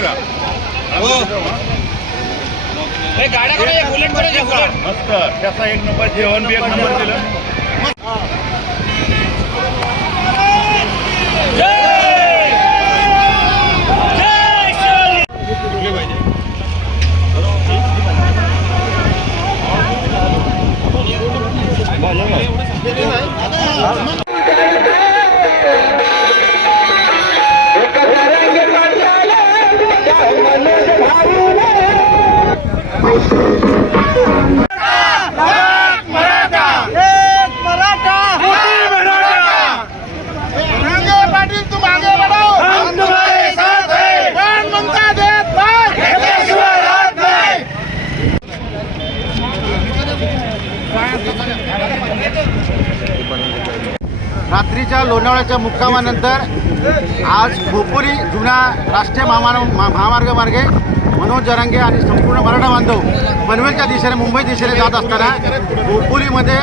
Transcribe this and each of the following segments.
हो. मस्त. त्याचा एक नंबर जेवण बी एक नंबर दिलं. Vale. पाटील तुम आगे बढ़ो हम तुम्हारे साथ हैं कौन म्हणता देत नाही घेतल्याशिवाय राहत नाही रात्रीच्या लोणावळ्याच्या मुक्कामानंतर आज खोपोली जुना राष्ट्रीय महामार्ग मा- महामार्ग मार्गे मनोज जरांगे आणि संपूर्ण मराठा बांधव पनवेलच्या दिशेने मुंबई दिशेने जात असताना खोपोलीमध्ये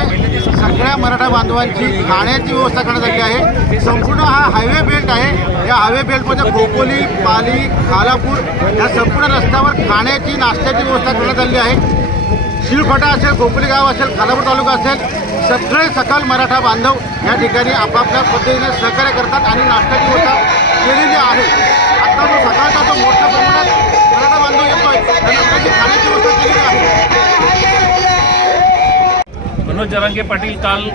सगळ्या मराठा बांधवांची खाण्याची व्यवस्था करण्यात आली आहे. संपूर्ण हा हायवे बेल्ट आहे. या हायवे बेल्टमध्ये खोपोली पाली खालापूर या संपूर्ण रस्त्यावर खाण्याची नाश्त्याची व्यवस्था करण्यात आली आहे. शिळफाटा असेल खोपोली गाव असेल खालापूर तालुका असेल सगळे सकल मराठा बांधव या ठिकाणी आपापल्या पद्धतीने सहकार्य करतात आणि नाश्ता व्यवस्था केलेली आहे आता जो सकाळचा जो मोठ्या प्रमाणात मराठा बांधव येतोय त्या खाण्याची व्यवस्था केलेली आहे. मनोज जरांगे पाटील काल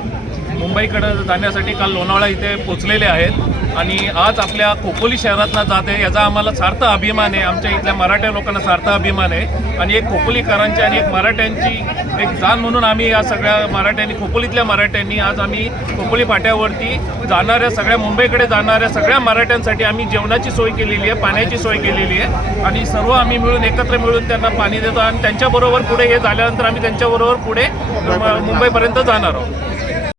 मुंबईकडे जाण्यासाठी काल लोणावळा इथे पोचलेले आहेत. आणि आज आपल्या खोपोली शहरातनं जात आहे. याचा आम्हाला सार्थ अभिमान आहे. आमच्या इथल्या मराठ्या लोकांना सार्थ अभिमान आहे. आणि एक खोपोलीकरांची आणि एक मराठ्यांची एक जाण म्हणून आम्ही या सगळ्या मराठ्यांनी खोपोलीतल्या मराठ्यांनी आज आम्ही खोपोली फाट्यावरती जाणाऱ्या सगळ्या मुंबईकडे जाणाऱ्या सगळ्या मराठ्यांसाठी आम्ही जेवणाची सोय केलेली आहे पाण्याची सोय केलेली आहे. आणि सर्व आम्ही मिळून एकत्र मिळून त्यांना पाणी देतो आणि त्यांच्याबरोबर पुढे हे झाल्यानंतर आम्ही त्यांच्याबरोबर पुढे मुंबईपर्यंत जाणार आहोत.